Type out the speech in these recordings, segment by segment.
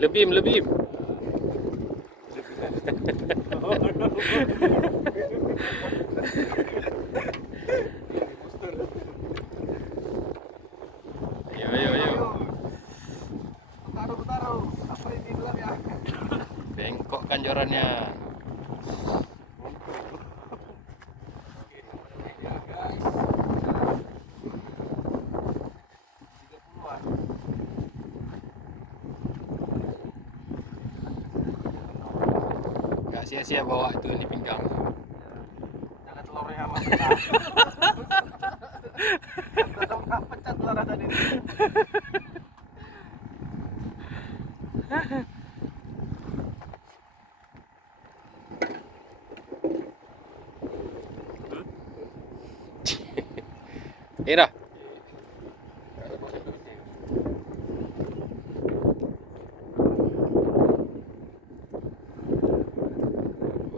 Lebim, lebim. Ayo, ayo, ayo. Taruh. Apa ini dulu ya? Bengkok kan jorannya. Gak sia-sia bawa itu di pinggang. Jangan telurnya sama. Tetap pecat telurnya tadi. Ira.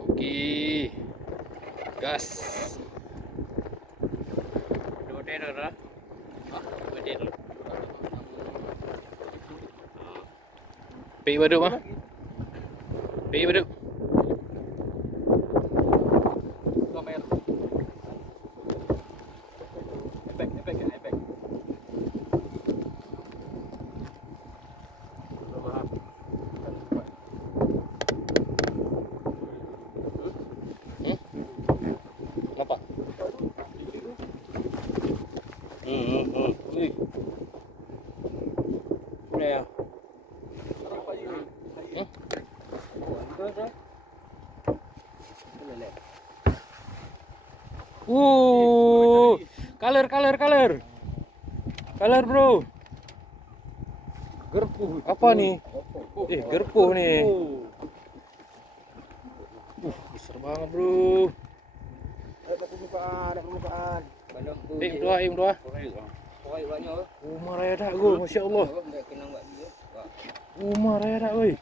Oke. Gas. Pergi baduk mah. Pergi baduk. Kamera. Efek ya, efek. Apa? Wih. Udah ya. Color bro. Gerpuh. Apa nih? Gerpuh nih. Besar banget bro. Ada permukaan. Im doa. Umar raya gue, masya Allah. Umar raya gue.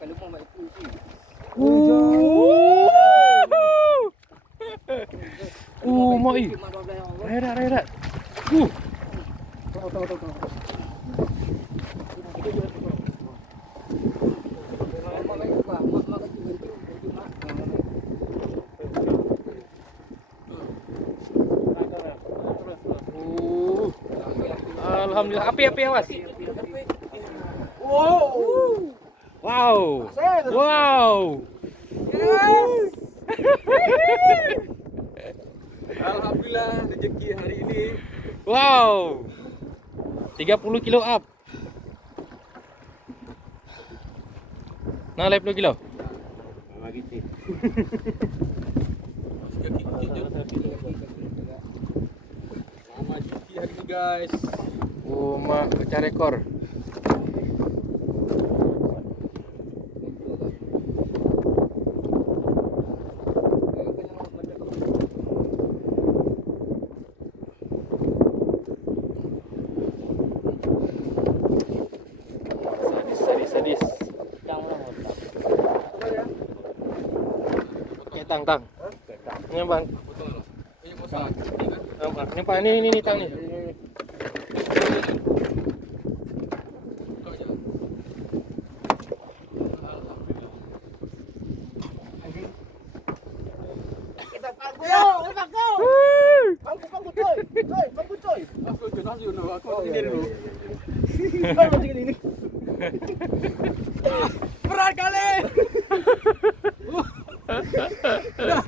Mai. Raya. Alhamdulillah, api awas. Wow. Alhamdulillah rezeki hari ini. Wow. 30 kilo up. Nah, 50 kilo. Mama rezeki hari ini guys. Mak pecah rekor. Sadis. Oke, tang. Ini bang. Ini pak, ini tang nih. Bangku coy. Aku kenal dulu, aku sendiri dulu. Ini. Berat kali. Mantap. Pelan.